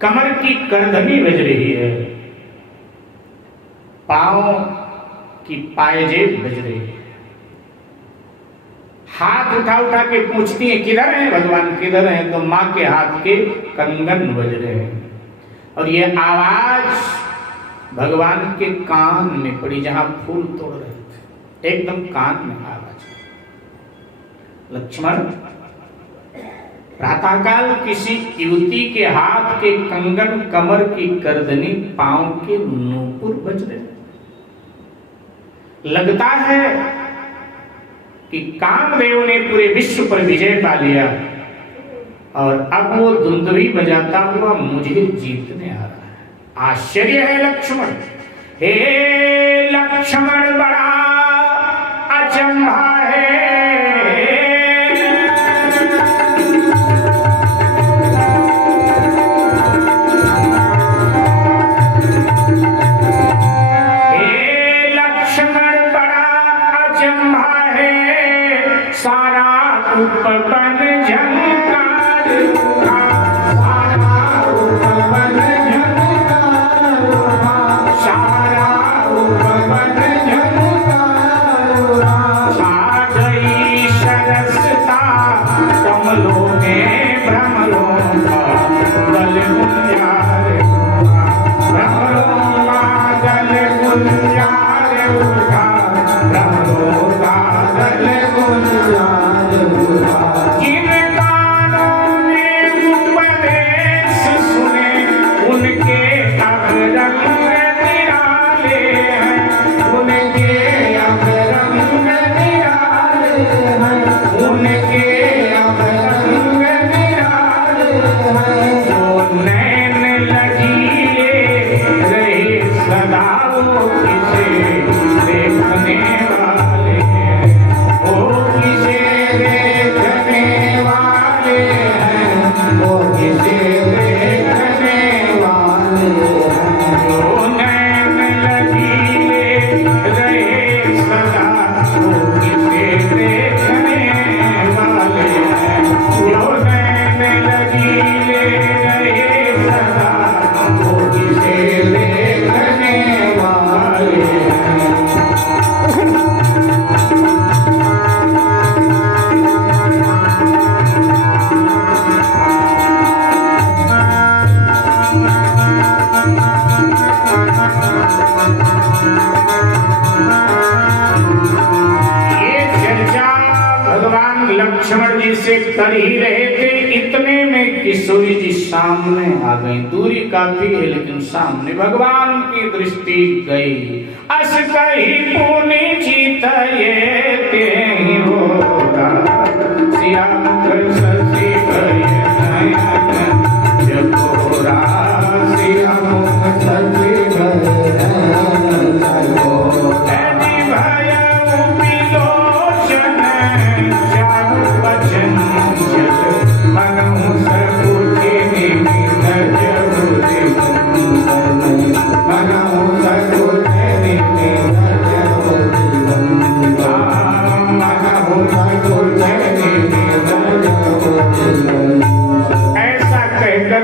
कमर की करधनी बज रही है, पांव की पायजेब बज रही है। हाथ उठा उठा के पूछती है किधर है भगवान, किधर है? तो माँ के हाथ के कंगन बज रहे हैं। और ये आवाज भगवान के कान में पड़ी, जहां फूल तोड़ रहे थे, एकदम कान में आवाज। लक्ष्मण, प्रातःकाल किसी युवती के हाथ के कंगन, कमर की करदनी, पांव के नूपुर बज रहे। लगता है कि कामदेव ने पूरे विश्व पर विजय पा लिया और अब वो दुंदुभी बजाता हुआ मुझे जीतने आ रहा है। आश्चर्य है लक्ष्मण। हे लक्ष्मण, बड़ा अचंभा है। लक्ष्मण जी से कर ही रहे थे, इतने में किशोरी जी सामने आ गई। दूरी काफी है लेकिन सामने भगवान की दृष्टि गई। अस कही पुनि जीत ये ते होगा, श्याम कृष्ण सी गई जगोरा, श्याम कृष्ण सी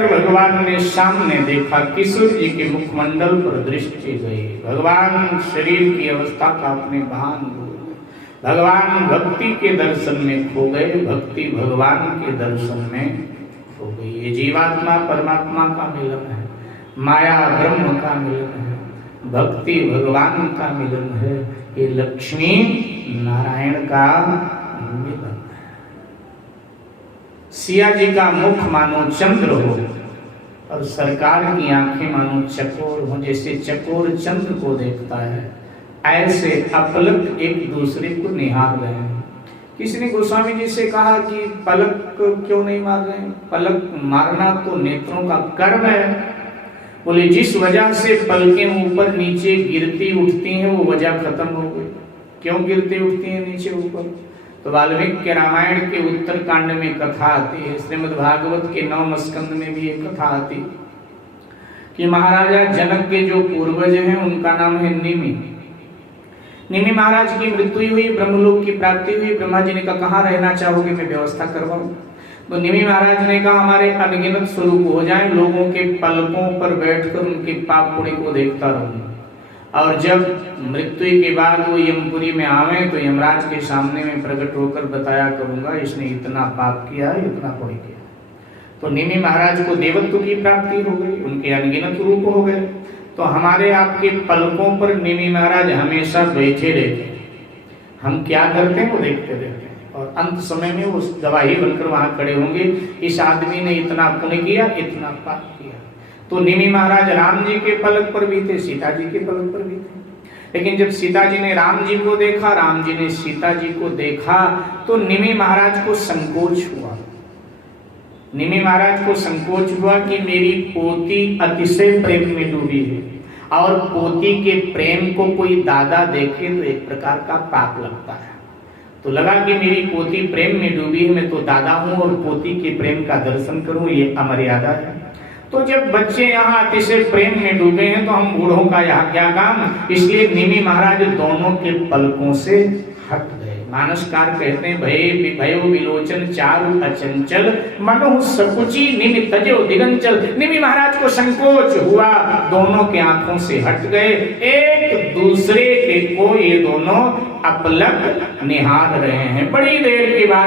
भगवान ने सामने देखा, किशोर जी के मुखमंडल पर दृष्टि गई। भगवान शरीर की अवस्था का अपने भान भूल, भगवान भक्ति के दर्शन में खो गए, भक्ति भगवान के दर्शन में खो गई। ये जीवात्मा परमात्मा का मिलन है, माया ब्रह्म का मिलन है, भक्ति भगवान का मिलन है, ये लक्ष्मी नारायण का मिलन है। सिया जी का मुख मानो चंद्र हो और सरकार की आंखें मानो चकोर हो, जैसे चकोर चंद्र को देखता है ऐसे अपलक एक दूसरे को निहार रहे हैं। किसी ने गोस्वामी जी से कहा कि पलक क्यों नहीं मार रहे हैं? पलक मारना तो नेत्रों का कर्म है। बोले जिस वजह से पलकें ऊपर नीचे गिरती उठती हैं वो वजह खत्म हो गई। क्यों गिरती उठती हैं नीचे ऊपर? तो वाल्मीकि के रामायण के उत्तर कांड में कथा आती है, श्रीमद् भागवत के 9वें स्कंद में भी एक कथा आती कि महाराजा जनक के जो पूर्वज हैं उनका नाम है निमि। निमि महाराज की मृत्यु हुई, ब्रह्मलोक की प्राप्ति हुई। ब्रह्मा जी ने कहा कहाँ रहना चाहोगे, मैं व्यवस्था करवाऊं। तो निमि महाराज ने कहा हमारे अनगिनत स्वरूप हो जाएं, लोगों के पलकों पर बैठकर उनके पाप पुण्य को देखता रहूंगा, और जब मृत्यु के बाद वो यमपुरी में आवे तो यमराज के सामने में प्रकट होकर बताया करूंगा इसने इतना पाप किया, इतना पुण्य किया। तो निमि महाराज को देवत्व की प्राप्ति हो गई, उनके अनगिनत रूप हो गए। तो हमारे आपके पलकों पर निमि महाराज हमेशा बैठे रहते हैं, हम क्या करते हैं वो देखते रहते हैं, और अंत समय में वो गवाही बनकर वहां खड़े होंगे, इस आदमी ने इतना पुण्य किया, इतना पाप किया। तो निमि महाराज राम जी के पलक पर भी थे, सीता जी के पलक पर भी थे, लेकिन जब सीता जी ने राम जी को देखा, राम जी ने सीता जी को देखा, तो निमि महाराज को संकोच हुआ। निमि महाराज को संकोच हुआ कि मेरी पोती अतिशय प्रेम में डूबी है, और पोती के प्रेम को कोई दादा देखे तो एक प्रकार का पाप लगता है। तो लगा कि मेरी पोती प्रेम में डूबी है, मैं तो दादा हूं और पोती के प्रेम का दर्शन करूं, ये अमर्यादा है। तो जब बच्चे यहाँ अतिशय प्रेम में डूबे हैं तो हम बूढ़ों का यहाँ क्या काम, इसलिए निमि महाराज दोनों के पलकों से हट गए। मानसकार कहते हैं भयो विलोचन चारु अचंचल मनो सकुची निमि तजो दिगंचल। निमि महाराज को संकोच हुआ, दोनों के आंखों से हट गए, एक दूसरे के को ये दोनों अपलक निहार रहे हैं। बड़ी देर के बाद